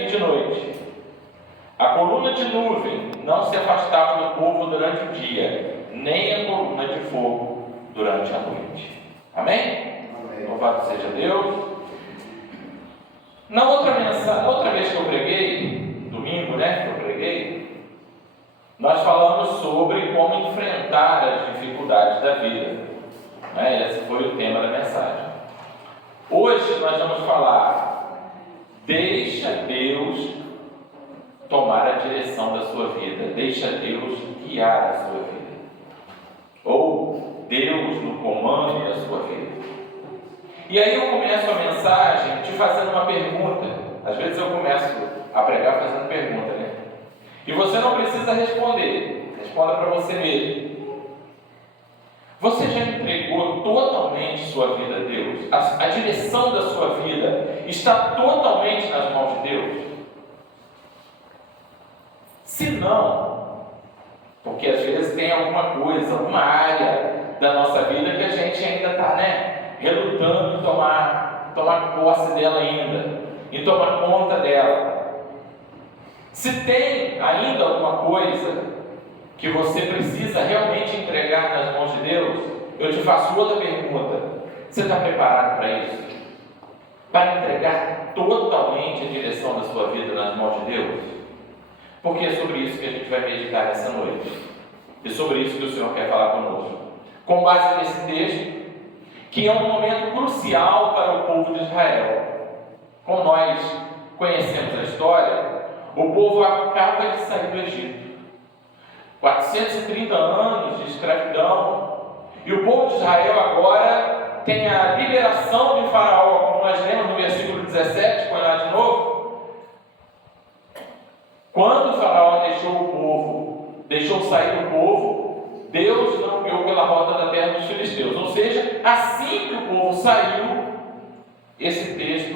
e de noite. A coluna de nuvem não se afastava do povo durante o dia, nem a coluna de fogo durante a noite. Amém? Amém. Louvado seja Deus. Na outra vez que eu preguei, domingo, que eu preguei, nós falamos sobre como enfrentar as dificuldades da vida. Esse foi o tema da mensagem. Hoje nós vamos falar: deixa Deus tomar a direção da sua vida, deixa Deus guiar a sua vida, ou Deus no comando da sua vida. E aí eu começo a mensagem te fazendo uma pergunta. Às vezes eu começo a pregar fazendo pergunta, E você não precisa responder, responda para você mesmo. Você já entregou totalmente sua vida a Deus? A direção da sua vida está totalmente nas mãos de Deus? Se não, porque às vezes tem alguma coisa, alguma área da nossa vida que a gente ainda está, relutando em tomar posse dela ainda, em tomar conta dela. Se tem ainda alguma coisa que você precisa realmente entregar nas mãos de Deus, eu te faço outra pergunta: você está preparado para isso? Para entregar totalmente a direção da sua vida nas mãos de Deus? Porque é sobre isso que a gente vai meditar nessa noite. É sobre isso que o Senhor quer falar conosco. Com base nesse texto, que é um momento crucial para o povo de Israel. Como nós conhecemos a história, o povo acaba de sair do Egito. 430 anos de escravidão. E o povo de Israel agora tem a liberação de Faraó, como nós lemos no versículo 17, põe lá de novo. Quando o Faraó deixou sair o povo, Deus não guiou pela rota da terra dos filisteus. Ou seja, assim que o povo saiu, esse texto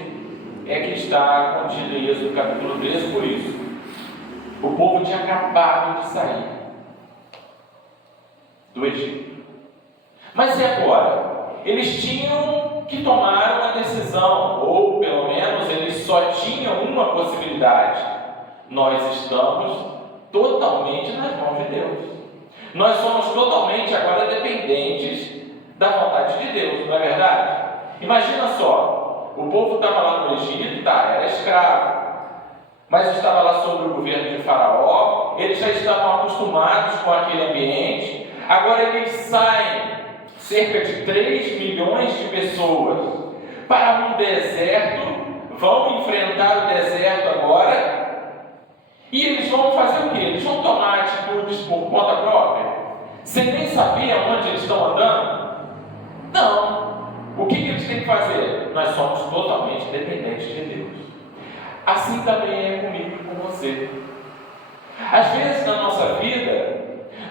é que está contido em Êxodo capítulo 13, por isso. O povo tinha acabado de sair do Egito. Mas e agora? Eles tinham que tomar uma decisão, ou pelo menos eles só tinham uma possibilidade. Nós estamos totalmente nas mãos de Deus. Nós somos totalmente agora dependentes da vontade de Deus, não é verdade? Imagina só, o povo estava lá no Egito, era escravo, mas estava lá sob o governo de Faraó, eles já estavam acostumados com aquele ambiente. Agora eles saem, cerca de 3 milhões de pessoas, para um deserto, vão enfrentar o deserto agora. E eles vão fazer o quê? Eles vão tomar atitudes por conta própria, sem nem saber aonde eles estão andando? Não. O que eles têm que fazer? Nós somos totalmente dependentes de Deus. Assim também é comigo e com você. Às vezes na nossa vida,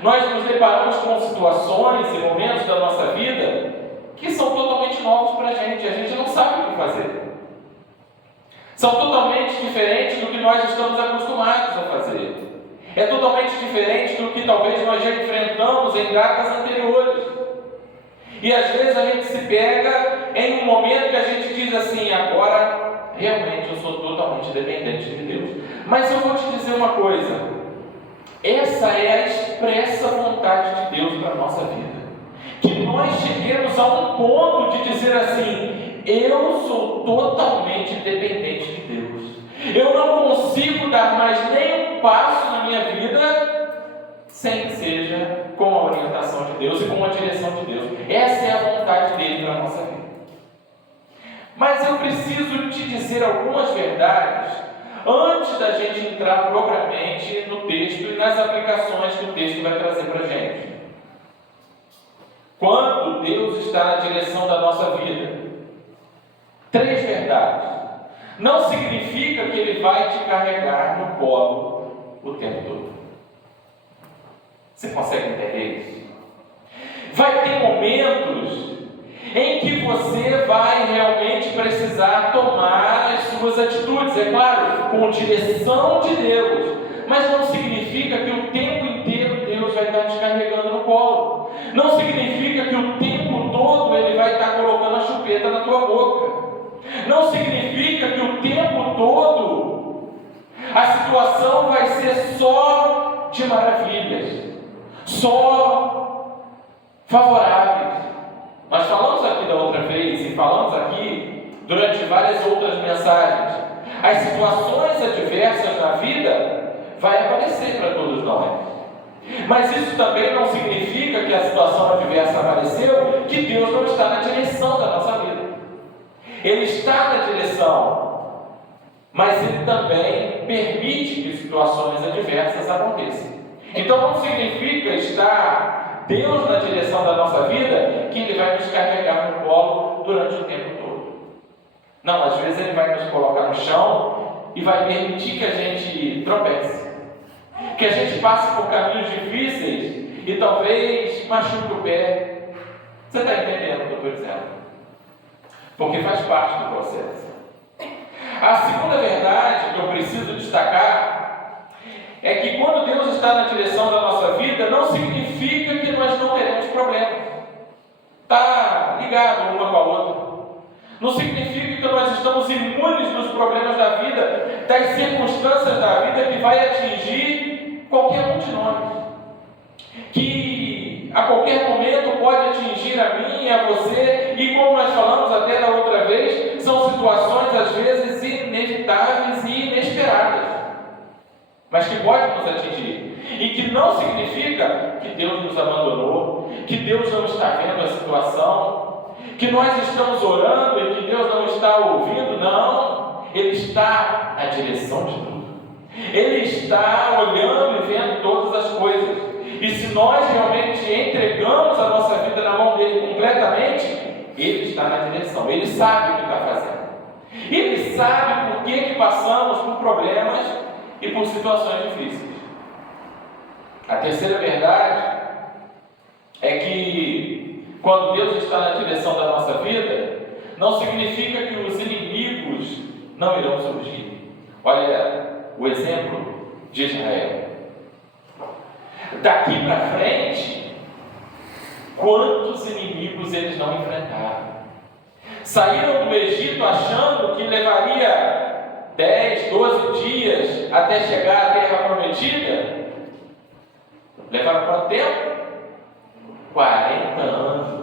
nós nos deparamos com situações e momentos da nossa vida que são totalmente novos para a gente não sabe o que fazer. São totalmente diferentes do que nós estamos acostumados a fazer. É totalmente diferente do que talvez nós já enfrentamos em datas anteriores. E às vezes a gente se pega em um momento que a gente diz assim: agora realmente eu sou totalmente dependente de Deus. Mas eu vou te dizer uma coisa: essa é a expressa vontade de Deus para a nossa vida. Que nós cheguemos a um ponto de dizer assim: eu sou totalmente dependente de Deus. Eu não consigo dar mais nem um passo na minha vida sem que seja com a orientação de Deus e com a direção de Deus. Essa é a vontade dele para a nossa vida. Mas eu preciso te dizer algumas verdades antes da gente entrar propriamente no texto e nas aplicações que o texto vai trazer para a gente. Quando Deus está na direção da nossa vida, 3 verdades. Não significa que Ele vai te carregar no colo o tempo todo. Você consegue entender isso? Vai ter momentos em que você vai realmente precisar tomar as suas atitudes, é claro, com direção de Deus, mas não significa que o tempo inteiro Deus vai estar te carregando no colo. Não significa que o tempo todo Ele vai estar colocando a chupeta na tua boca. Não significa que o tempo todo só de maravilhas, só favoráveis. Nós falamos aqui da outra vez e falamos aqui durante várias outras mensagens. As situações adversas na vida vai aparecer para todos nós. Mas isso também não significa que a situação adversa apareceu, que Deus não está na direção da nossa vida. Ele está na direção, mas Ele também permite que situações adversas aconteçam. Então não significa estar Deus na direção da nossa vida que Ele vai nos carregar no colo durante o tempo todo. Não, às vezes Ele vai nos colocar no chão e vai permitir que a gente tropece, que a gente passe por caminhos difíceis e talvez machuque o pé. Você está entendendo o que eu estou dizendo? Porque faz parte do processo. A segunda verdade que eu preciso destacar é que quando Deus está na direção da nossa vida, não significa que nós não teremos problemas. Está ligado uma com a outra. Não significa que nós estamos imunes dos problemas da vida, das circunstâncias da vida que vai atingir qualquer um de nós. Que a qualquer momento pode atingir a mim e a você, e como nós falamos até da outra vez, são situações às vezes inevitáveis e inesperadas, mas que podem nos atingir, e que não significa que Deus nos abandonou, que Deus não está vendo a situação, que nós estamos orando e que Deus não está ouvindo. Não, Ele está na direção de tudo. Ele está olhando e vendo todas as coisas. E se nós realmente entregamos a nossa vida na mão dele completamente, Ele está na direção. Ele sabe o que está fazendo. Ele sabe por que passamos por problemas e por situações difíceis. A terceira verdade é que quando Deus está na direção da nossa vida, não significa que os inimigos não irão surgir. Olha o exemplo de Israel. Daqui para frente, quantos inimigos eles não enfrentaram? Saíram do Egito achando que levaria 10, 12 dias até chegar à terra prometida. Levaram quanto tempo? 40 anos.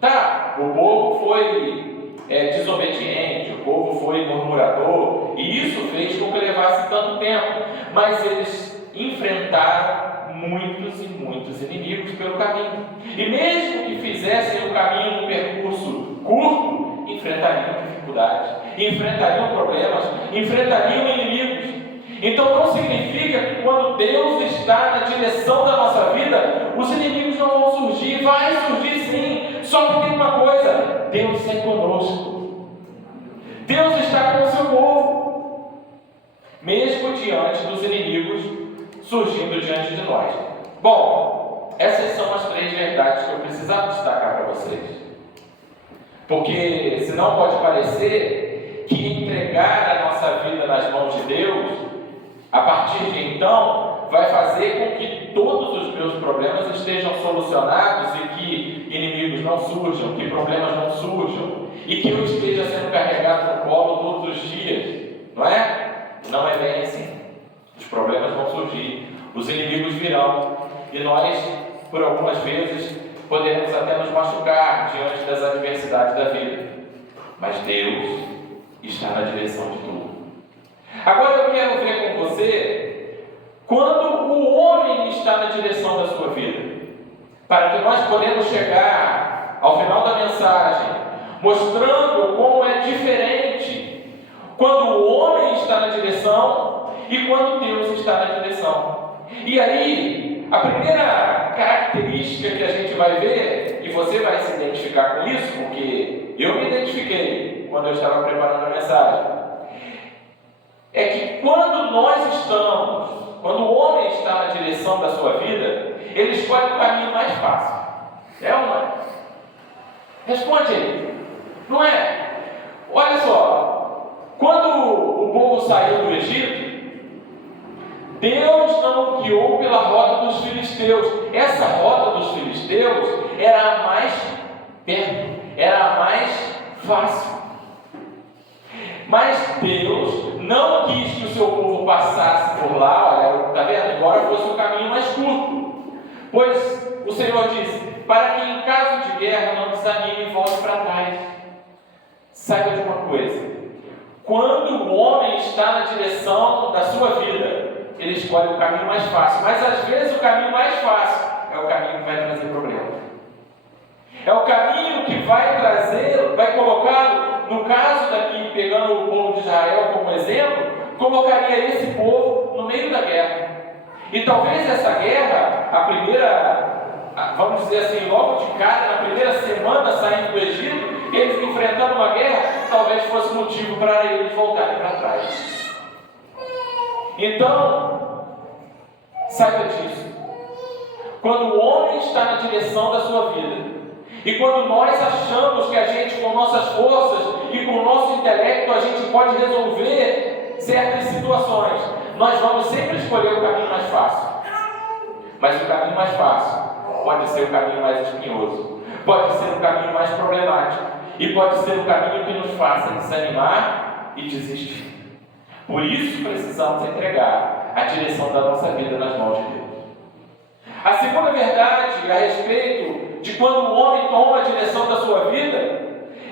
Tá, o povo foi desobediente, o povo foi murmurador, e isso fez com que levasse tanto tempo. Mas eles enfrentaram muitos e muitos inimigos pelo caminho. E mesmo que fizessem o caminho num percurso curto, enfrentariam dificuldades, enfrentariam problemas, enfrentariam inimigos. Então não significa que quando Deus está na direção da nossa vida, os inimigos não vão surgir. Vai surgir sim, só que tem uma coisa: Deus é conosco. Deus está com o seu povo, mesmo diante dos inimigos surgindo diante de nós. Bom, essas são as 3 verdades que eu precisava destacar para vocês. Porque senão pode parecer que entregar a nossa vida nas mãos de Deus, a partir de então, vai fazer com que todos os meus problemas estejam solucionados e que inimigos não surjam, que problemas não surjam, e que eu esteja sendo carregado no colo todos os dias. Não é? Não é bem assim. Os problemas vão surgir, os inimigos virão, e nós, por algumas vezes, poderemos até nos machucar diante das adversidades da vida. Mas Deus está na direção de tudo. Agora eu quero ver com você quando o homem está na direção da sua vida, para que nós podemos chegar ao final da mensagem mostrando como é diferente quando o homem está na direção e quando Deus está na direção. E aí, a primeira característica que a gente vai ver, e você vai se identificar com isso, porque eu me identifiquei quando eu estava preparando a mensagem, é que quando quando o homem está na direção da sua vida, ele escolhe o caminho mais fácil. É ou não é? Responde aí. Não é? Olha só, quando o povo saiu do Egito, Deus não guiou pela rota dos filisteus. Essa rota dos filisteus era a mais perto, era a mais fácil. Mas Deus não quis que o seu povo passasse por lá. Olha, está vendo? curto. Pois o Senhor disse, para que em caso de guerra não desanime e volte para trás. Saiba de uma coisa, quando o homem está na direção da sua vida, ele escolhe o caminho mais fácil, mas às vezes o caminho mais fácil é o caminho que vai trazer problema. É o caminho que vai trazer, vai colocá-lo, no caso daqui, pegando o povo de Israel como exemplo, colocaria esse povo no meio da guerra. E talvez essa guerra, a primeira, vamos dizer assim, logo de cara, na primeira semana saindo do Egito, eles enfrentando uma guerra, talvez fosse motivo para eles voltarem para trás. Então, saiba disso. Quando o homem está na direção da sua vida, e quando nós achamos que a gente, com nossas forças e com o nosso intelecto, a gente pode resolver certas situações, nós vamos sempre escolher o caminho mais fácil. Mas o caminho mais fácil pode ser o caminho mais espinhoso, pode ser o caminho mais problemático, e pode ser o caminho que nos faça desanimar e desistir. Por isso precisamos entregar a direção da nossa vida nas mãos de Deus. A segunda verdade a respeito de quando o homem toma a direção da sua vida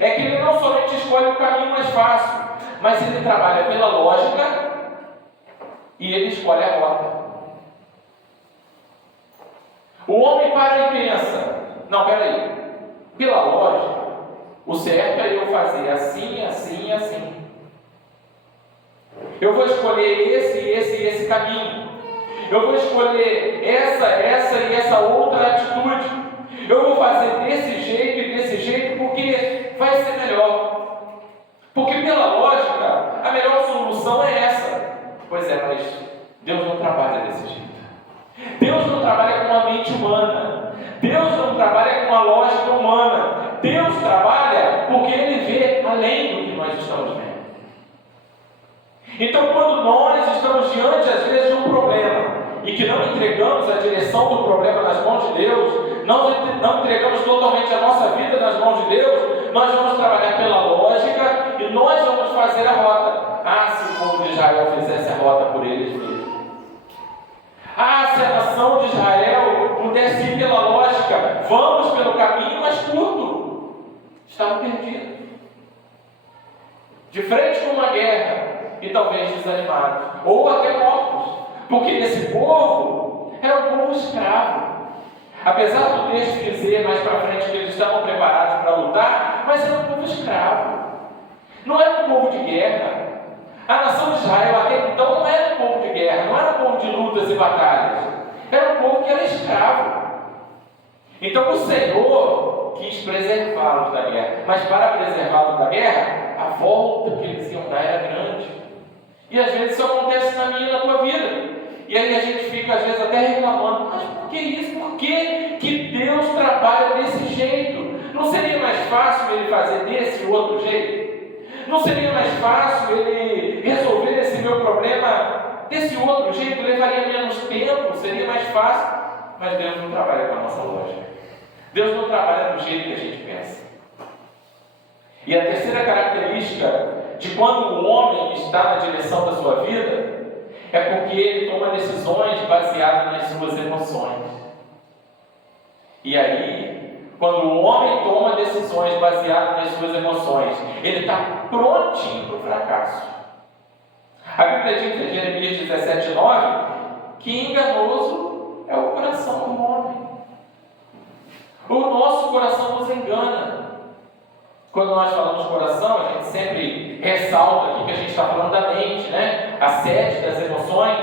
é que ele não somente escolhe o caminho mais fácil, mas ele trabalha pela lógica e ele escolhe a rota. O homem para e pensa, não, peraí, pela lógica, o certo é eu fazer assim, assim e assim. Eu vou escolher esse caminho. Eu vou escolher essa e essa outra atitude. Eu vou fazer desse jeito e desse jeito porque vai ser melhor. Porque pela lógica, a melhor solução é essa. Pois é, mas Deus não trabalha desse jeito. Deus não trabalha com a mente humana. Deus não trabalha com a lógica humana. Deus trabalha porque Ele vê além do que nós estamos vendo. Então, quando nós estamos diante, às vezes, de um problema e que não entregamos a direção do problema nas mãos de Deus, não entregamos totalmente a nossa vida nas mãos de Deus, nós vamos trabalhar pela lógica e nós vamos fazer a rota. Ah, se o povo de Israel fizesse a rota por eles mesmos. Ah, se a nação de Israel pudesse ir pela lógica, vamos pelo caminho mais curto. Estavam perdidos. De frente com uma guerra e talvez desanimados, ou até mortos, porque esse povo era um povo escravo. Apesar do texto dizer mais para frente que eles estavam preparados para lutar, mas era um povo escravo. Não era um povo de guerra. A nação de Israel até então não era um povo de guerra, não era um povo de lutas e batalhas. Era um povo que era escravo. Então o Senhor quis preservá-los da guerra, mas para preservá-los da guerra, a volta que eles iam dar era grande. E às vezes isso acontece na minha e na tua vida. E aí a gente fica às vezes até reclamando, mas por que isso? Por que Deus trabalha desse jeito? Não seria mais fácil Ele fazer desse outro jeito? Não seria mais fácil Ele resolver esse meu problema desse outro jeito? Levaria menos tempo, seria mais fácil. Mas Deus não trabalha com a nossa lógica. Deus não trabalha do jeito que a gente pensa. E a terceira característica de quando o homem está na direção da sua vida é porque ele toma decisões baseadas nas suas emoções. E aí, quando o homem toma decisões baseadas nas suas emoções, ele está prontinho para o fracasso. A Bíblia diz em Jeremias 17:9 que enganoso é o coração do homem. O nosso coração nos engana. Quando nós falamos coração, a gente sempre ressalta aqui que a gente está falando da mente, né? A sede das emoções.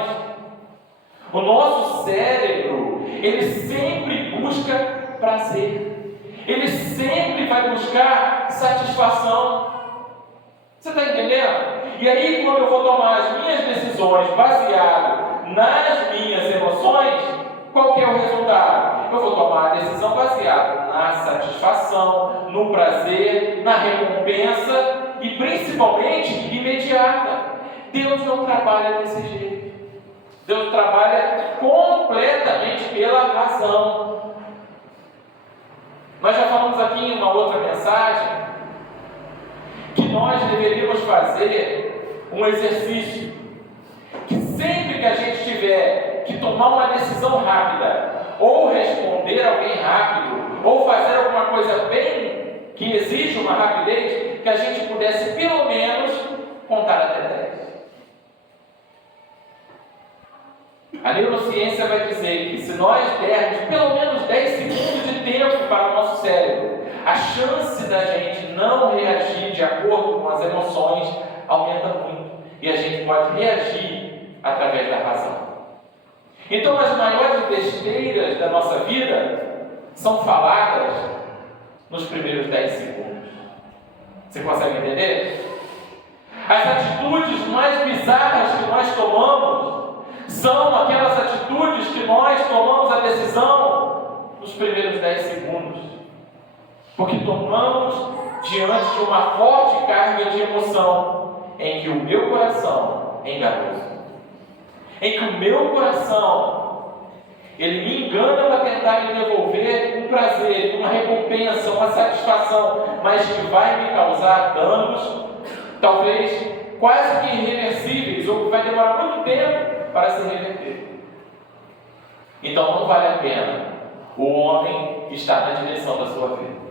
O nosso cérebro, ele sempre busca prazer. Ele sempre vai buscar satisfação. Você está entendendo? E aí, quando eu vou tomar as minhas decisões baseado nas minhas emoções, qual que é o resultado? Eu vou tomar a decisão baseada na satisfação, no prazer, na recompensa e principalmente imediata. Deus não trabalha desse jeito. Deus trabalha completamente pela razão. Nós já falamos aqui em uma outra mensagem que nós deveríamos fazer um exercício que sempre que a gente tiver que tomar tomar uma decisão rápida, ou responder alguém rápido, ou fazer alguma coisa bem que exige uma rapidez, que a gente pudesse pelo menos contar até 10. A neurociência vai dizer que se nós dermos pelo menos 10 segundos de tempo para o nosso cérebro, a chance da gente não reagir de acordo com as emoções aumenta muito. E a gente pode reagir através da razão. Então, as maiores besteiras da nossa vida são faladas nos primeiros 10 segundos. Você consegue entender? As atitudes mais bizarras que nós tomamos são aquelas atitudes que nós tomamos a decisão nos primeiros 10 segundos. Porque tomamos diante de uma forte carga de emoção em que o meu coração é enganoso. Em que o meu coração, ele me engana para tentar me devolver um prazer, uma recompensa, uma satisfação, mas que vai me causar danos, talvez quase que irreversíveis, ou que vai demorar muito tempo para se reverter. Então não vale a pena o homem estar na direção da sua vida.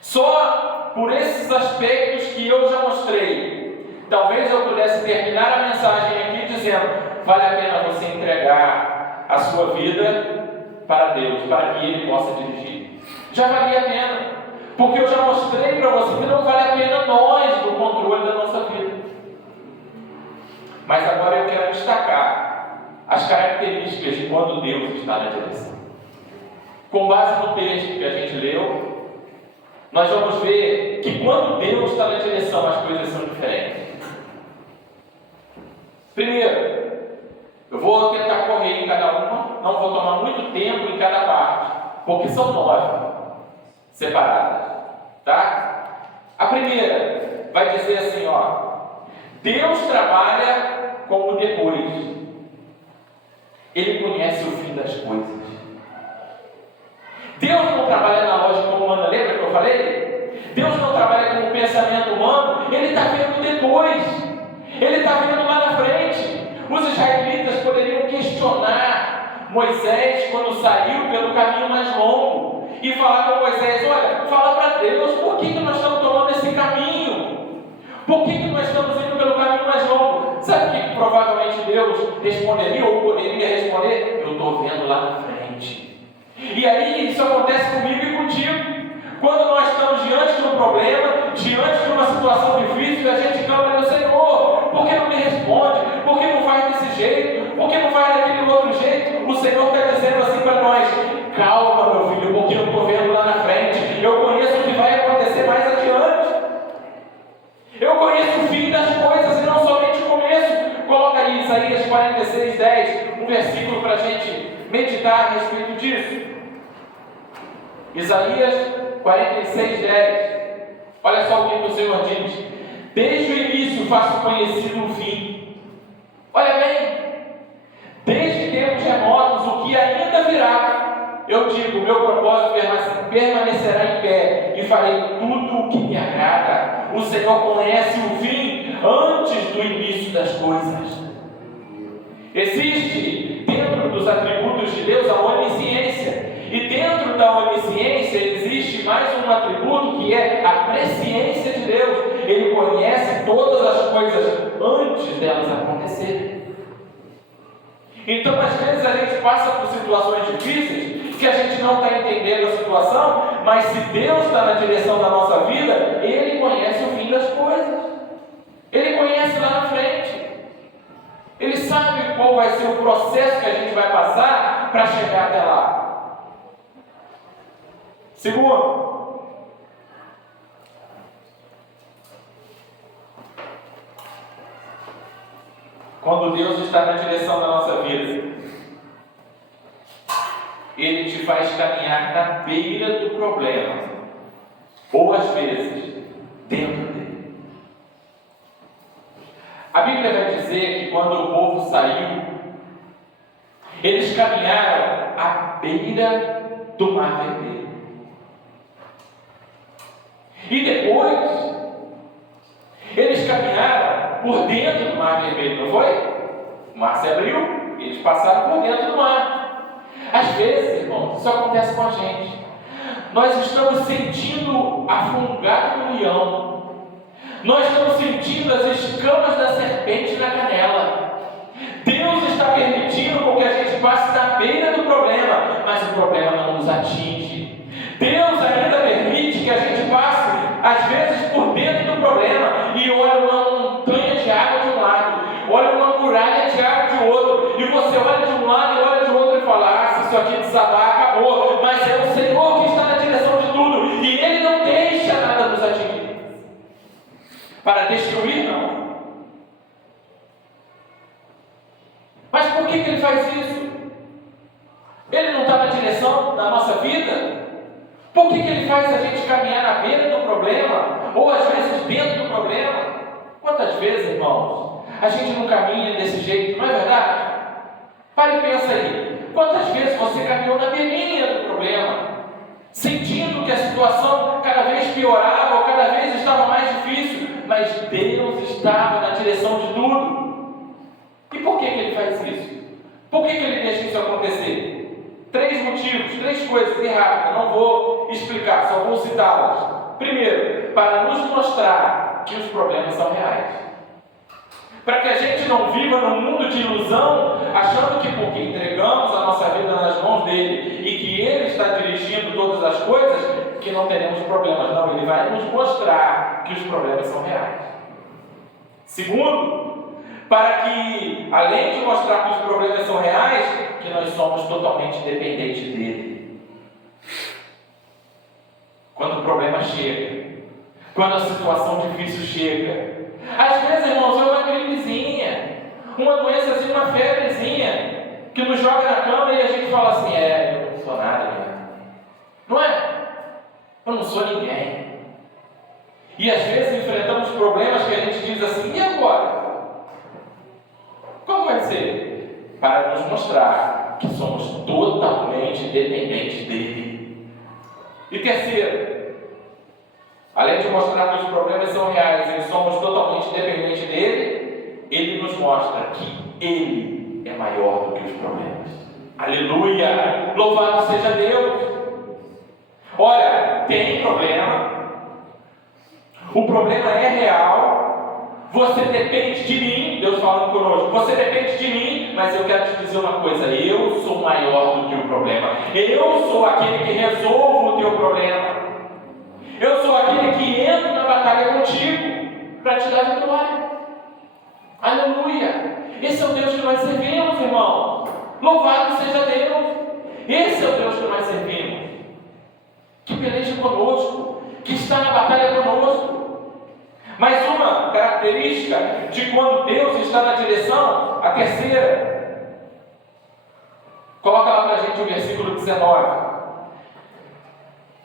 Só por esses aspectos que eu já mostrei, talvez eu pudesse terminar a mensagem aqui dizendo: vale a pena você entregar a sua vida para Deus, para que Ele possa dirigir. Já valia a pena, porque eu já mostrei para você que não vale a pena nós no controle da nossa vida. Mas agora eu quero destacar as características de quando Deus está na direção. Com base no texto que a gente leu, nós vamos ver que quando Deus está na direção, as coisas são diferentes. Primeiro, eu vou tentar correr em cada uma, não vou tomar muito tempo em cada parte, porque são 9 separadas, tá? A primeira vai dizer assim, Deus trabalha como depois. Ele conhece o fim das coisas. Deus não trabalha na lógica humana, lembra que eu falei? Deus não trabalha com o pensamento humano, Ele está vendo depois. Ele está vendo lá na frente. Os israelitas poderiam questionar Moisés quando saiu pelo caminho mais longo e falar com Moisés: olha, fala para Deus, por que nós estamos tomando esse caminho? Por que nós estamos indo pelo caminho mais longo? Sabe o que provavelmente Deus responderia ou poderia responder? Eu estou vendo lá na frente. E aí isso acontece comigo e contigo. Quando nós estamos diante de um problema, diante de uma situação difícil, a gente clama ao Senhor: por que não me responde? Por que não faz desse jeito? Por que não faz daquele outro jeito? O Senhor está dizendo assim para nós: calma, meu filho, porque eu estou vendo lá na frente. Eu conheço o que vai acontecer mais adiante. Eu conheço o fim das coisas e não somente o começo. Coloca aí Isaías 46:10, um versículo para a gente meditar a respeito disso. Isaías 46:10. Olha só o que o Senhor diz: desde o início faço conhecido o fim. Olha bem, desde tempos remotos, o que ainda virá, eu digo, meu propósito permanecerá em pé e farei tudo o que me agrada. O Senhor conhece o fim antes do início das coisas. Existe dentro dos atributos de Deus a onisciência. E dentro da onisciência existe mais um atributo que é a presciência de Deus. Ele conhece todas as coisas antes delas acontecerem. Então, às vezes, a gente passa por situações difíceis que a gente não está entendendo a situação, mas se Deus está na direção da nossa vida, Ele conhece o fim das coisas. Ele conhece lá na frente. Ele sabe qual vai ser o processo que a gente vai passar para chegar até lá. Segundo, quando Deus está na direção da nossa vida, Ele te faz caminhar na beira do problema, ou às vezes, dentro dele. A Bíblia vai dizer que quando o povo saiu, eles caminharam à beira do Mar Vermelho. E depois, eles caminharam por dentro do Mar Vermelho, não foi? O mar se abriu e eles passaram por dentro do mar. Às vezes, irmãos, isso acontece com a gente. Nós estamos sentindo a fungada do leão. Nós estamos sentindo as escamas da serpente na canela. Deus está permitindo com que a gente passe na beira do problema, mas o problema não nos atinge. Deus ainda permite que a gente passe, às vezes, por dentro do problema e olha uma montanha de água de um lado, olha uma muralha de água de outro, e você olha de um lado e olha de outro e fala: se isso aqui desabar, acabou. Mas é o Senhor que está na direção de tudo, e Ele não deixa nada nos atingir. Para destruir, não. Mas por que Ele faz isso? Ele não está na direção da nossa vida? Por que Ele faz a gente caminhar na beira do problema? Ou às vezes dentro do problema? Quantas vezes, irmãos, a gente não caminha desse jeito, não é verdade? Pare e pensa aí. Quantas vezes você caminhou na beirinha do problema, sentindo que a situação cada vez piorava ou cada vez estava mais difícil, mas Deus estava na direção de tudo? E por que Ele faz isso? Por que Ele deixa isso acontecer? 3 motivos, 3 coisas, e rápido, não vou explicar, só vou citá-las. Primeiro, para nos mostrar que os problemas são reais. Para que a gente não viva num mundo de ilusão, achando que porque entregamos a nossa vida nas mãos dele e que Ele está dirigindo todas as coisas, que não teremos problemas. Não, Ele vai nos mostrar que os problemas são reais. Segundo, para que, além de mostrar que os problemas são reais, que nós somos totalmente dependentes dele. Quando o problema chega, quando a situação difícil chega, às vezes, irmãos, é uma gripezinha, uma doençazinha, uma febrezinha, que nos joga na cama e a gente fala assim: eu não sou nada mesmo. Não é? Eu não sou ninguém. E às vezes enfrentamos problemas que a gente diz assim: e agora? Como vai ser? Para nos mostrar que somos totalmente dependentes dele. E terceiro, além de mostrar que os problemas são reais e somos totalmente dependentes dele, Ele nos mostra que Ele é maior do que os problemas. Aleluia! Louvado seja Deus! Olha, tem problema, o problema é real. Você depende de mim, Deus falando conosco, você depende de mim, mas eu quero te dizer uma coisa: eu sou maior do que o problema. Eu sou aquele que resolvo o teu problema. Eu sou aquele que entra na batalha contigo para te dar vitória. Aleluia! Esse é o Deus que nós servimos, irmão. Louvado seja Deus. Esse é o Deus que nós servimos, que peleja conosco, que está na batalha conosco. Mais uma característica de quando Deus está na direção, a terceira. Coloca lá para a gente o versículo 19.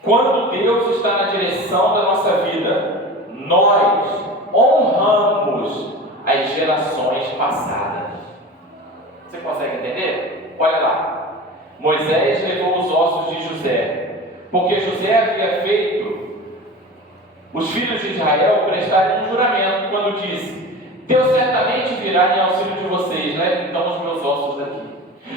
Quando Deus está na direção da nossa vida, nós honramos as gerações passadas. Você consegue entender? Olha lá. Moisés levou os ossos de José, porque José havia feito os filhos de Israel prestarem um juramento quando disse: Deus certamente virá em auxílio de vocês, leve então os meus ossos daqui.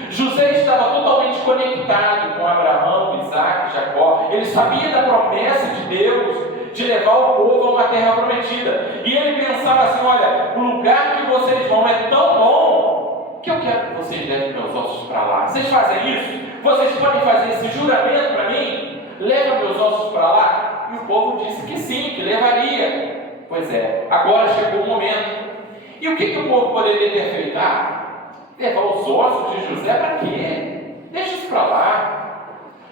José estava totalmente conectado com Abraão, Isaac, Jacó. Ele sabia da promessa de Deus de levar o povo a uma terra prometida. E ele pensava assim: olha, o lugar que vocês vão é tão bom que eu quero que vocês levem meus ossos para lá. Vocês fazem isso? Vocês podem fazer esse juramento para mim? Leva meus ossos para lá? E o povo disse que sim, que levaria. Pois é, agora chegou o momento. E o que o povo poderia ter feito? Levar os ossos de José para quê? Deixa isso para lá.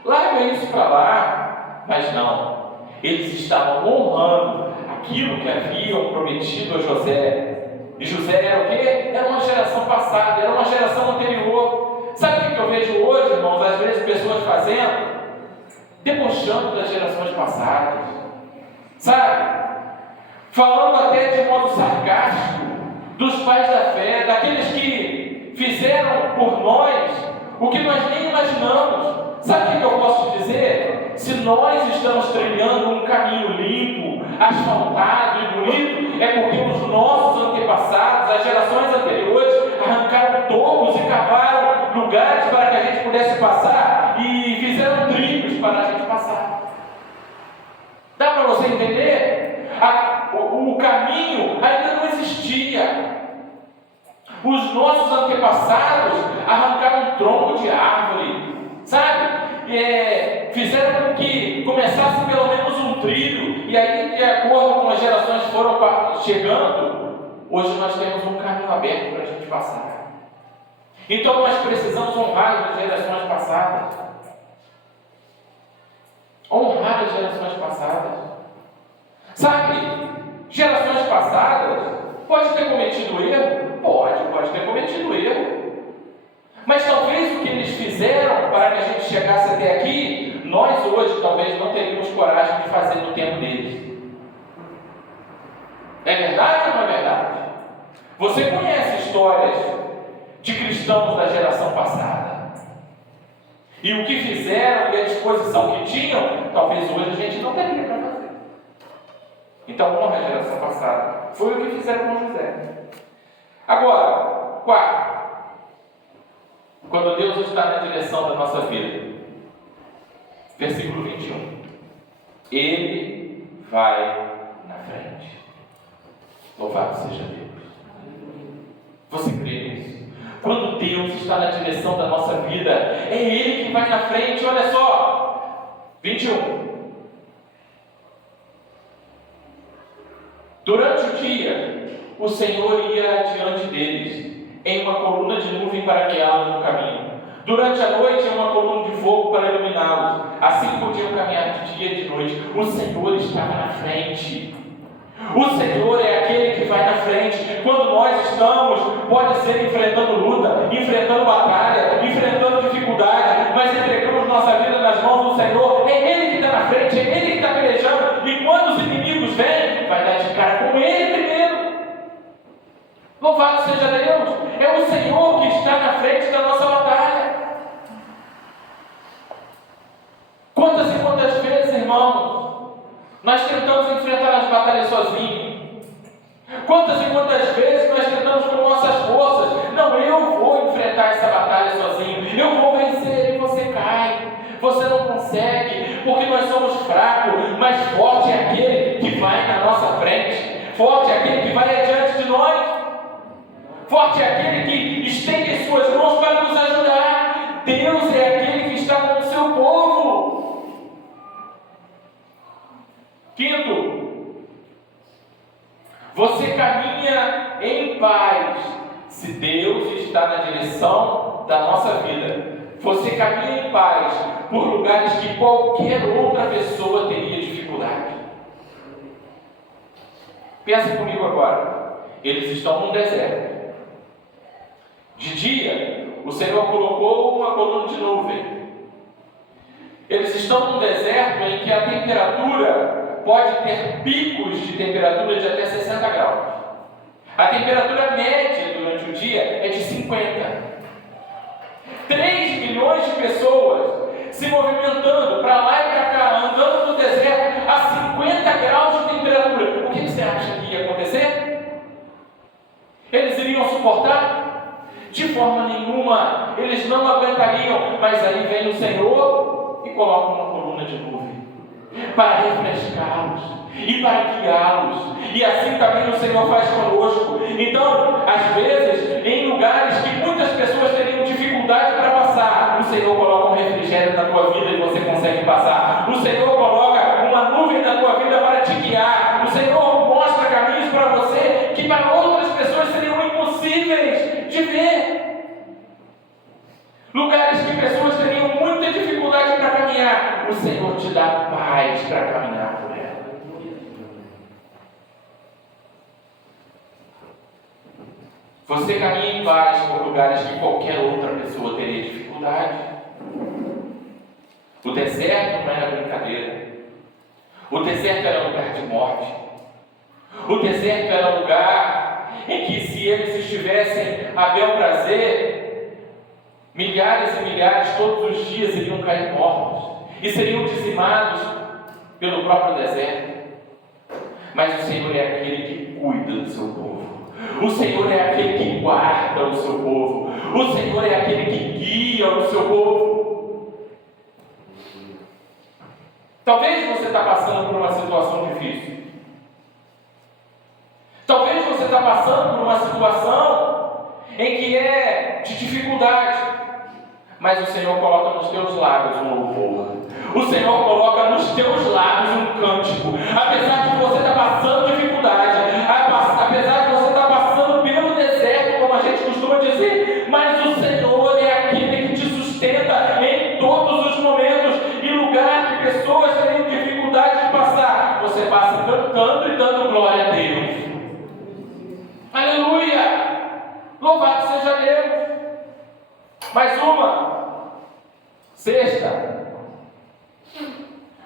Larga isso para lá. Mas não. Eles estavam honrando aquilo que haviam prometido a José. E José era o quê? Era uma geração passada, era uma geração anterior. Sabe o que eu vejo hoje, irmãos? Às vezes pessoas fazendo? Debochando das gerações passadas, sabe? Falando até de modo sarcástico dos pais da fé, daqueles que fizeram por nós o que nós nem imaginamos. Sabe o que eu posso te dizer? Se nós estamos trilhando um caminho limpo, asfaltado e bonito, é porque os nossos antepassados, as gerações anteriores, arrancaram pegaram tobos e cavaram lugares para que a gente pudesse passar e fizeram trilhos para a gente passar. Dá para você entender? O caminho ainda não existia. Os nossos antepassados arrancaram um tronco de árvore, sabe? Fizeram com que começasse pelo menos um trilho, e aí, de acordo com as gerações que foram chegando, hoje nós temos um caminho aberto para a gente passar. Então nós precisamos honrar as gerações passadas. Honrar as gerações passadas. Sabe, gerações passadas pode ter cometido erro? Pode ter cometido erro. Mas talvez o que eles fizeram para que a gente chegasse até aqui, nós hoje talvez não teríamos coragem de fazer no tempo deles. É verdade ou não é verdade? Você conhece histórias de cristãos da geração passada? E o que fizeram e a disposição que tinham, talvez hoje a gente não teria para fazer. Então, honra a geração passada. Foi o que fizeram com José. Agora, quarto. Quando Deus está na direção da nossa vida. Versículo 21. Ele vai na frente. Louvado seja Deus. Você crê nisso? Quando Deus está na direção da nossa vida, é Ele que vai na frente. Olha só. 21. Durante o dia, o Senhor ia adiante deles, em uma coluna de nuvem para guiá-los no caminho. Durante a noite, em uma coluna de fogo para iluminá-los. Assim podiam caminhar de dia e de noite. O Senhor estava na frente. O Senhor é aquele que vai na frente. Quando nós estamos, pode ser enfrentando luta, enfrentando batalha, enfrentando dificuldade, mas entregamos nossa vida nas mãos do Senhor. É Ele que está na frente, é Ele que está pelejando. E quando os inimigos vêm, vai dar de cara com Ele primeiro. Louvado seja Deus. É o Senhor que está na frente da nossa batalha. Quantas e quantas vezes, irmãos, nós tentamos enfrentar as batalhas sozinhos? Quantas e quantas vezes nós tentamos com nossas forças? Não, eu vou enfrentar essa batalha sozinho. Eu vou vencer e você cai. Você não consegue, porque nós somos fracos, mas forte é aquele que vai na nossa frente. Forte é aquele que vai adiante de nós. Forte é aquele que estende suas mãos para nos ajudar. Deus é aquele que está com o seu povo. Quinto, você caminha em paz se Deus está na direção da nossa vida. Você caminha em paz por lugares que qualquer outra pessoa teria dificuldade. Pensa comigo agora. Eles estão num deserto. De dia, o Senhor colocou uma coluna de nuvem. Eles estão num deserto em que a temperatura pode ter picos de temperatura de até 60 graus. A temperatura média durante o dia é de 50. 3 milhões de pessoas se movimentando para lá e para cá, andando no deserto a 50 graus de temperatura. O que você acha que ia acontecer? Eles iriam suportar? De forma nenhuma, eles não aguentariam, mas aí vem o Senhor e coloca uma coluna de nuvem para refrescá-los e para guiá-los, e assim também o Senhor faz conosco. Então, às vezes, em lugares que muitas pessoas teriam dificuldade para passar, o Senhor coloca um refrigério na tua vida e você consegue passar. O Senhor coloca uma nuvem na tua vida para te guiar. O Senhor mostra caminhos para você que para outras pessoas seriam impossíveis de ver. Lugares que pessoas teriam muita dificuldade para caminhar, o Senhor te dá paz para caminhar por ela. Você caminha em paz por lugares que qualquer outra pessoa teria dificuldade. O deserto não era brincadeira. O deserto era lugar de morte. O deserto era lugar em que, se eles estivessem a bel prazer, milhares e milhares todos os dias iriam cair mortos e seriam dizimados pelo próprio deserto. Mas o Senhor é aquele que cuida do seu povo. O Senhor é aquele que guarda o seu povo. O Senhor é aquele que guia o seu povo. Talvez você está passando por uma situação difícil. Talvez você está passando por uma situação em que é de dificuldade. Mas o Senhor coloca nos teus lábios um louvor. O Senhor coloca nos teus lábios um cântico. Apesar de você estar passando dificuldade, apesar de você estar passando pelo deserto, como a gente costuma dizer, mas o Senhor é aquele que te sustenta em todos os momentos. Em lugar que pessoas têm dificuldade de passar, você passa cantando e dando glória a Deus. Aleluia! Louvado seja Deus! Mais uma. Sexta.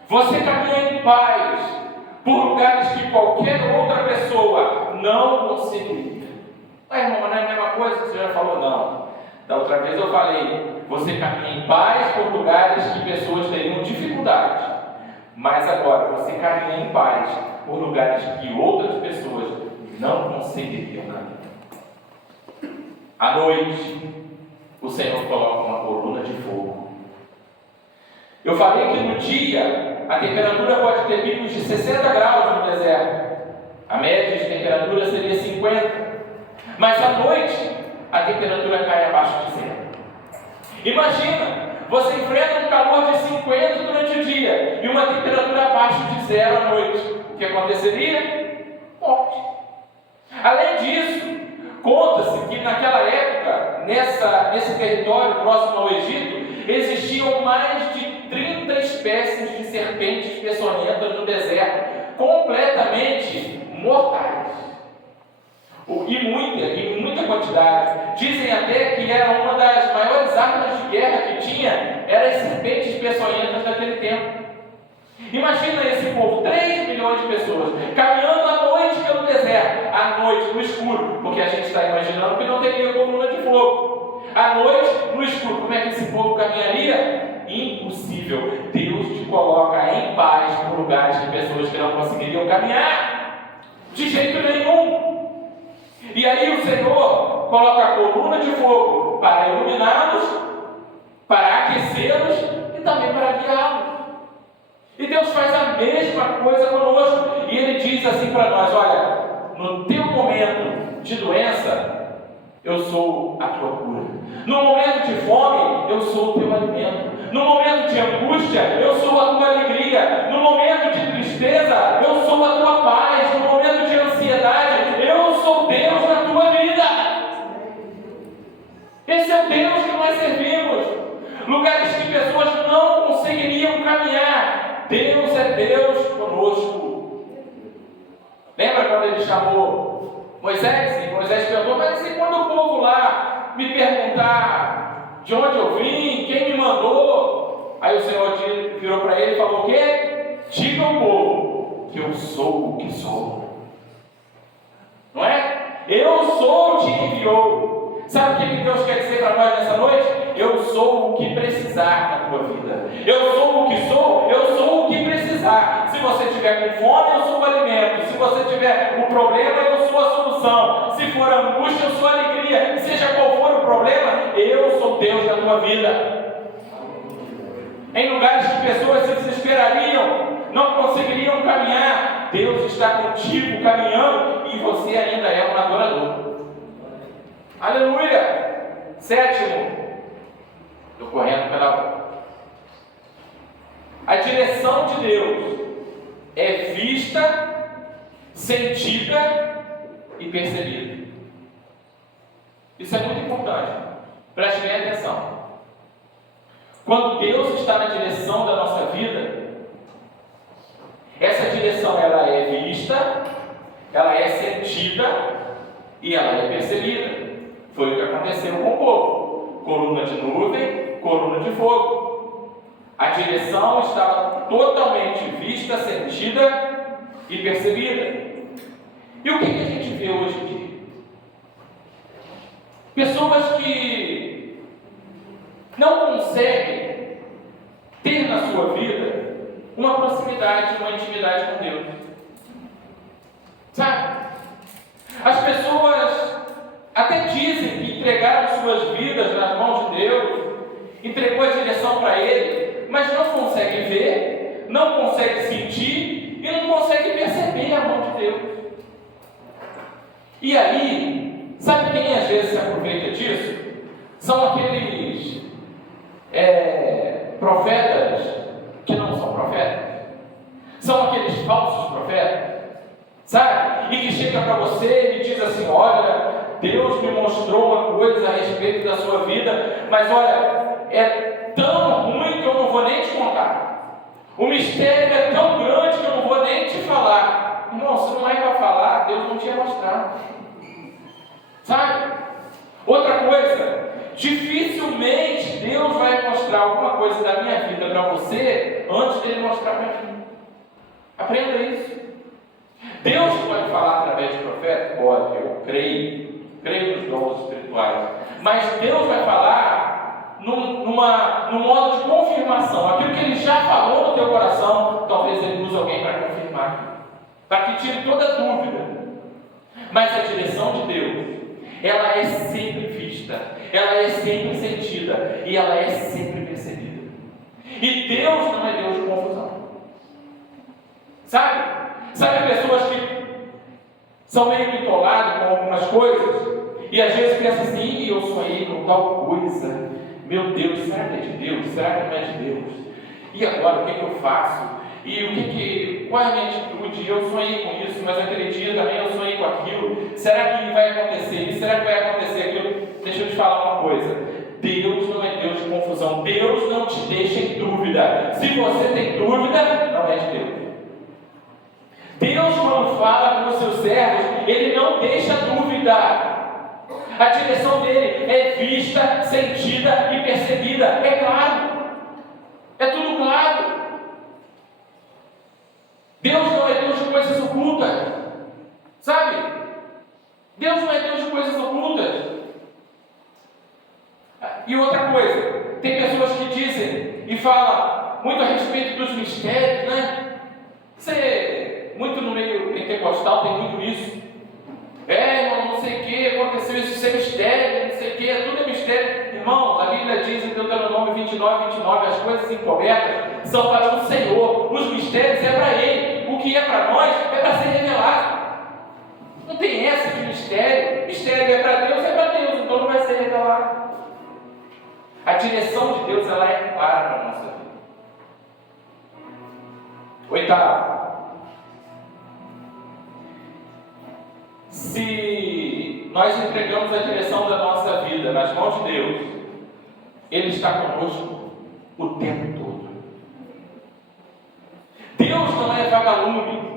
Você caminha em paz por lugares que qualquer outra pessoa não conseguiria. Irmão, não é a mesma coisa que você já falou, não. Da outra vez eu falei, você caminha em paz por lugares que pessoas teriam dificuldade. Mas agora, você caminha em paz por lugares que outras pessoas não conseguiriam na vida. À noite, o Senhor coloca uma coluna de fogo. Eu falei que no dia a temperatura pode ter picos de 60 graus no deserto. A média de temperatura seria 50. Mas à noite a temperatura cai abaixo de 0. Imagina, você enfrenta um calor de 50 durante o dia e uma temperatura abaixo de 0 à noite. O que aconteceria? Morte. Além disso, conta-se que naquela época, nesse território próximo ao Egito, existiam mais de 30 espécies de serpentes peçonhentas no deserto, completamente mortais. Em muita quantidade. Dizem até que era uma das maiores armas de guerra que tinha, eram as serpentes peçonhentas daquele tempo. Imagina esse povo, 3 milhões de pessoas, caminhando à noite pelo deserto, à noite, no escuro, porque a gente está imaginando que não teria coluna de fogo. À noite, no escuro, como é que esse povo caminharia? Impossível. Deus te coloca em paz por lugares de pessoas que não conseguiriam caminhar, de jeito nenhum. E aí o Senhor coloca a coluna de fogo para iluminá-los, para aquecê-los e também para guiá-los. E Deus faz a mesma coisa conosco. E Ele diz assim para nós: olha, no teu momento de doença, eu sou a tua cura. No momento de fome, eu sou o teu alimento. No momento de angústia, eu sou a tua alegria. No momento de tristeza, eu sou a tua paz. No momento de ansiedade, eu sou Deus na tua vida. Esse é o Deus que nós servimos. Lugares que pessoas não conseguiriam caminhar, Deus é Deus conosco. Lembra quando Ele chamou Moisés? E Moisés perguntou: mas e quando o povo lá me perguntar de onde eu vim, quem me mandou? Aí o Senhor virou para ele e falou o quê? Diga ao povo que eu sou o que sou. Não é? Eu sou, te enviou. Sabe o que Deus quer dizer para nós nessa noite? Eu sou o que precisar na tua vida. Eu sou o que sou, eu sou o que precisar. Se você estiver com fome, eu sou o alimento. Se você tiver um problema, eu sou a solução. Se for angústia, eu sou a alegria. Seja qual for o problema, eu sou Deus na tua vida. Em lugares que pessoas se desesperariam, não conseguiriam caminhar, Deus está contigo caminhando e você ainda é um adorador. Aleluia! Sétimo, estou correndo pela. A direção de Deus é vista, sentida e percebida. Isso é muito importante. Preste bem atenção. Quando Deus está na direção da nossa vida, essa direção ela é vista, ela é sentida e ela é percebida. Foi o que aconteceu com o povo. Coluna de nuvem, coluna de fogo. A direção estava totalmente vista, sentida e percebida. E o que a gente vê hoje em dia? Pessoas que não conseguem ter na sua vida uma proximidade, uma intimidade com Deus. Sabe? As pessoas até dizem que entregaram suas vidas entregou a direção para ele, mas não consegue ver, não consegue sentir e não consegue perceber a mão de Deus. E aí, sabe quem às vezes se aproveita disso? São aqueles profetas que não são profetas. São aqueles falsos profetas, sabe? E que chega para você e diz assim: olha, Deus me mostrou uma coisa a respeito da sua vida, mas olha, é tão ruim que eu não vou nem te contar. O mistério é tão grande que eu não vou nem te falar. Irmão, se não é para falar, Deus não tinha mostrado. Sabe? Outra coisa, dificilmente Deus vai mostrar alguma coisa da minha vida para você antes dele mostrar para mim. Aprenda isso. Deus pode falar através de profeta? Pode, eu creio nos dons espirituais. Mas Deus vai falar num modo de confirmação. Aquilo que Ele já falou no teu coração, talvez Ele use alguém para confirmar, para que tire toda dúvida. Mas a direção de Deus, ela é sempre vista, ela é sempre sentida e ela é sempre percebida. E Deus não é Deus de confusão. Sabe pessoas que são meio bitoladas com algumas coisas e às vezes pensam assim: eu sonhei com tal coisa, meu Deus, será que é de Deus? Será que não é de Deus? E agora o que eu faço? E qual é a minha atitude? Eu sonhei com isso, mas aquele dia também eu sonhei com aquilo. Será que vai acontecer isso? Será que vai acontecer aquilo? Deixa eu te falar uma coisa: Deus não é Deus de confusão. Deus não te deixa em dúvida. Se você tem dúvida, não é de Deus. Deus, quando fala com os seus servos, Ele não deixa dúvida. A direção dele é vista, sentida e percebida. É claro. É tudo claro. Deus não é Deus de coisas ocultas. Sabe? Deus não é Deus de coisas ocultas. E outra coisa, tem pessoas que dizem e falam muito a respeito dos mistérios, né? Muito no meio pentecostal tem muito isso. Não sei o que, aconteceu isso é mistério, não sei o que, tudo é mistério. Irmãos, a Bíblia diz em Deuteronômio 29, as coisas encobertas são para o Senhor, os mistérios é para Ele, o que é para nós é para ser revelado. Não tem essa de mistério. Mistério é para Deus, então não vai ser revelado. A direção de Deus, ela é clara para a nossa vida. Oitavo, se nós entregamos a direção da nossa vida nas mãos de Deus, Ele está conosco o tempo todo. Deus não é vagalume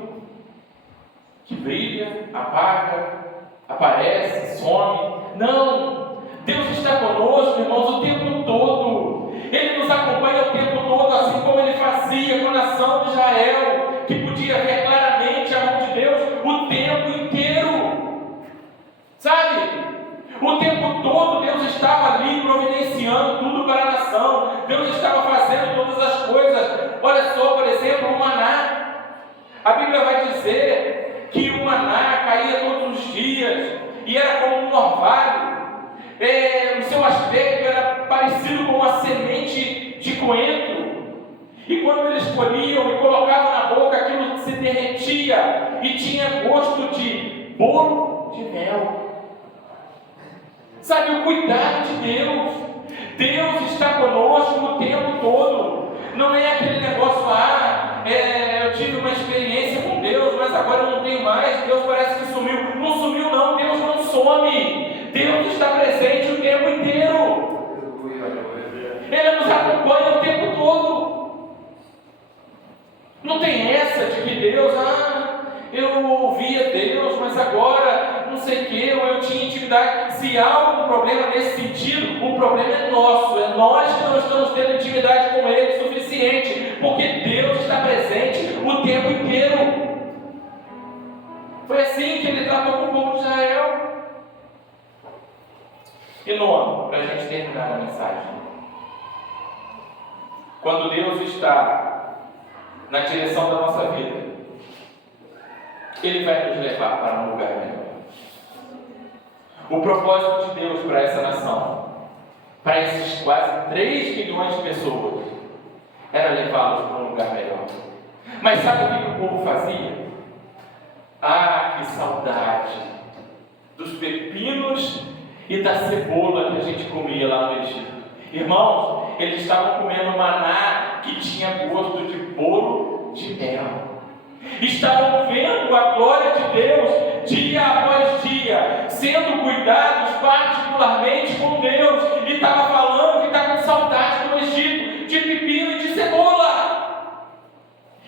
que brilha, apaga, aparece, some. Não! Deus está conosco, irmãos, o tempo todo. Ele nos acompanha o tempo todo, assim como Ele fazia com a nação de Israel, que podia ver claramente a mão de Deus o tempo inteiro. Sabe? O tempo todo Deus estava ali providenciando tudo para a nação. Deus estava fazendo todas as coisas. Olha só, por exemplo, o maná. A Bíblia vai dizer que o maná caía todos os dias e era como um orvalho. O seu aspecto era parecido com uma semente de coentro. E quando eles colhiam e colocavam na boca, aquilo se derretia e tinha gosto de bolo de mel. Sabe, o cuidado de Deus. Deus está conosco o tempo todo. Não é aquele negócio: eu tive uma experiência com Deus, mas agora eu não tenho mais, Deus parece que sumiu. Não sumiu não, Deus não some. Deus está presente o tempo inteiro. Ele nos acompanha o tempo todo. Não tem essa de que Deus, eu ouvia Deus, mas agora não sei o que, ou eu tinha intimidade. Se há algum problema nesse sentido, o problema é nosso. É nós que não estamos tendo intimidade com Ele o suficiente, porque Deus está presente o tempo inteiro. Foi assim que Ele tratou com o povo de Israel. E nono, para a gente terminar a mensagem: quando Deus está na direção da nossa vida, Ele vai nos levar para um lugar melhor. O propósito de Deus para essa nação para esses quase 3 milhões de pessoas era levá-los para um lugar melhor. Mas sabe o que o povo fazia? Ah, que saudade dos pepinos e da cebola que a gente comia lá no Egito. Irmãos, eles estavam comendo maná que tinha gosto de bolo de mel. Estavam vendo a glória de Deus dia após dia, sendo cuidados particularmente com Deus. E estava falando que está com saudade do Egito, de pepino e de cebola.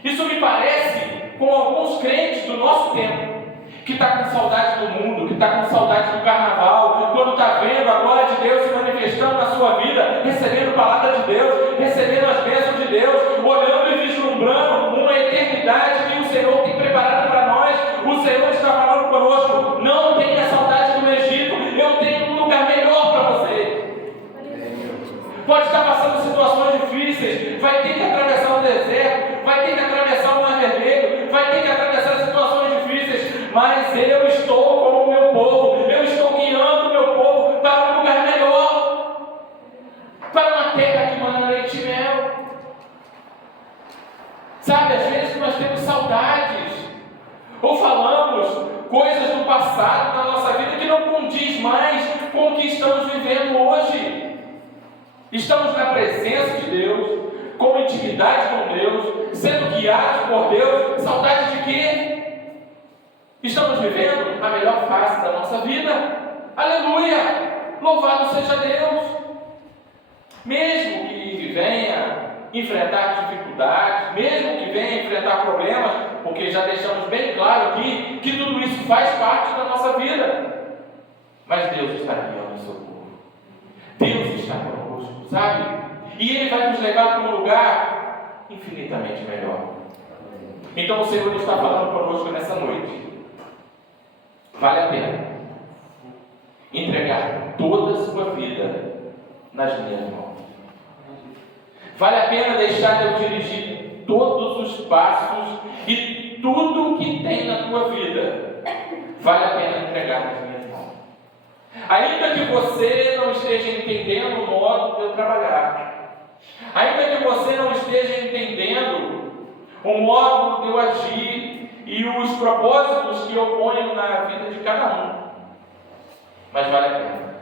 Isso me parece com alguns crentes do nosso tempo, que está com saudade do mundo, que está com saudade do carnaval, quando está vendo a glória de Deus se manifestando na sua vida, recebendo a palavra de Deus, recebendo as bênçãos de Deus, olhando e vislumbrando uma eternidade que o Senhor tem preparado para nós. O Senhor está falando conosco: não tenha saudade do Egito, eu tenho um lugar melhor para você. Pode estar passando situações difíceis, vai ter que atravessar o deserto, vai ter que atravessar o Mar Vermelho, vai ter que atravessar situações difíceis, mas eu estou com o meu povo, eu estou guiando o meu povo para um lugar melhor, para uma terra que mana leite e mel. Sabe, às vezes nós temos saudades, ou falamos coisas do passado na nossa vida que não condiz mais com o que estamos vivendo hoje. Estamos na presença de Deus, com intimidade com Deus, sendo guiados por Deus. Saudade de quê? Estamos vivendo a melhor fase da nossa vida. Aleluia! Louvado seja Deus! Mesmo que venha enfrentar dificuldades, mesmo que venha enfrentar problemas, porque já deixamos bem claro aqui que tudo isso faz parte da nossa vida. Mas Deus está guiando o seu povo. Deus está conosco, sabe? E Ele vai nos levar para um lugar infinitamente melhor. Então o Senhor está falando conosco nessa noite. Vale a pena entregar toda a sua vida nas minhas mãos. Vale a pena deixar eu dirigir todos os passos e tudo o que tem na tua vida. Vale a pena entregar nas minhas mãos. Ainda que você não esteja entendendo o modo de eu trabalhar, ainda que você não esteja entendendo o modo de eu agir e os propósitos que eu ponho na vida de cada um, mas vale a pena.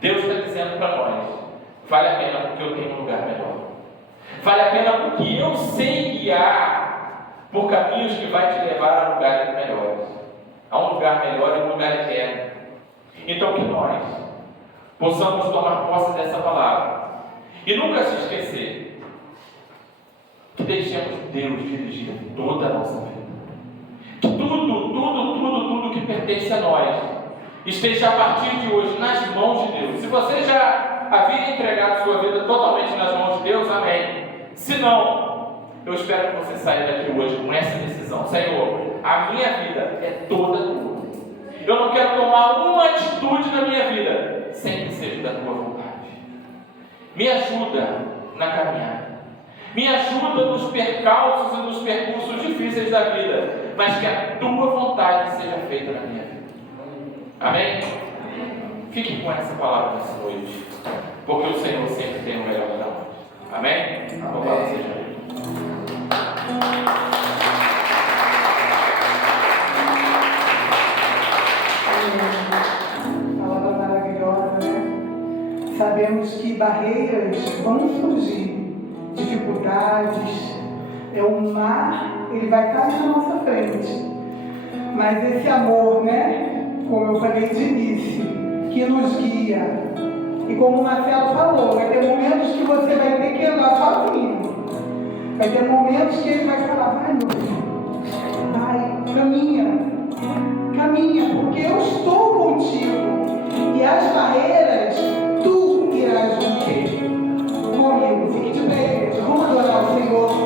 Deus está dizendo para nós: vale a pena porque eu tenho um lugar melhor. Vale a pena porque eu sei guiar por caminhos que vai te levar a lugares melhores, a um lugar melhor e um lugar eterno. Então que nós possamos tomar posse dessa palavra e nunca se esquecer que deixemos Deus dirigir toda a nossa vida. Que tudo que pertence a nós esteja a partir de hoje nas mãos de Deus. Se você já havia entregado sua vida totalmente nas mãos de Deus, amém. Se não, eu espero que você saia daqui hoje com essa decisão: Senhor, a minha vida é toda tua. Eu não quero tomar uma atitude na minha vida sem que seja da tua vontade. Me ajuda na caminhada. Me ajuda nos percalços e nos percursos difíceis da vida, mas que a tua vontade seja feita na minha vida. Amém? Fique com essa palavra nessa noite, porque o Senhor sempre tem o melhor para nós. Amém? Louvado seja Deus. Palavra maravilhosa, né? Sabemos que barreiras vão surgir, dificuldades, o mar, ele vai estar na nossa frente. Mas esse amor, né? Como eu falei de início, que nos guia. E como o Marcelo falou, vai ter momentos que você vai ter que andar sozinho. Vai ter momentos que ele vai falar: vai, meu filho, vai, caminha, porque eu estou contigo. E as barreiras, tu irás romper comigo. Fique de pé, vamos adorar o Senhor.